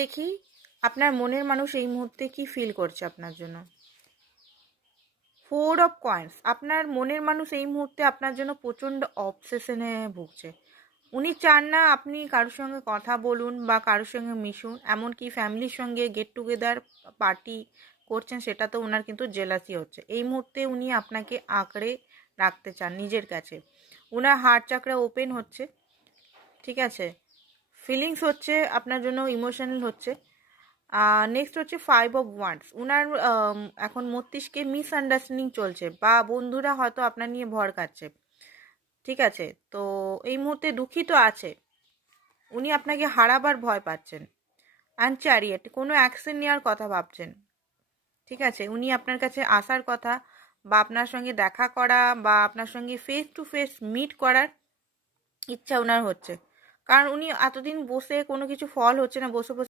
দেখি আপনার মনের মানুষ এই মুহূর্তে কি ফিল করছে আপনার জন্য। 4 অফ কয়েন্স। আপনার মনের মানুষ এই মুহূর্তে আপনার জন্য প্রচণ্ড অবসেশনে ভুগছে। উনি চান না আপনি কারোর সঙ্গে কথা বলুন বা কারোর সঙ্গে মিশুন, এমনকি ফ্যামিলির সঙ্গে গেট টুগেদার পার্টি করছেন, সেটা তো ওনার কিন্তু জেলাসি হচ্ছে। এই মুহূর্তে উনি আপনাকে আঁকড়ে রাখতে চান নিজের কাছে। ওনার হার্ট চাকরা ওপেন হচ্ছে, ঠিক আছে, ফিলিংস হচ্ছে আপনার জন্য, ইমোশনাল হচ্ছে। নেক্সট হচ্ছে 5 অফ ওয়ান্ডস। উনার এখন মস্তিষ্কে মিসআন্ডারস্ট্যান্ডিং চলছে বা বন্ধুরা হয়তো আপনার নিয়ে ভর খাচ্ছে, ঠিক আছে। তো এই মুহূর্তে দুঃখিত আছে, উনি আপনাকে হারাবার ভয় পাচ্ছেন। অ্যান্ড চ্যারিয়েট, কোনো অ্যাকশন নেওয়ার কথা ভাবছেন, ঠিক আছে। উনি আপনার কাছে আসার কথা বা আপনার সঙ্গে দেখা করা বা আপনার সঙ্গে ফেস টু ফেস মিট করার ইচ্ছা ওনার হচ্ছে, কারণ উনি এতদিন বসে কোনো কিছু ফল হচ্ছে না, বসে বসে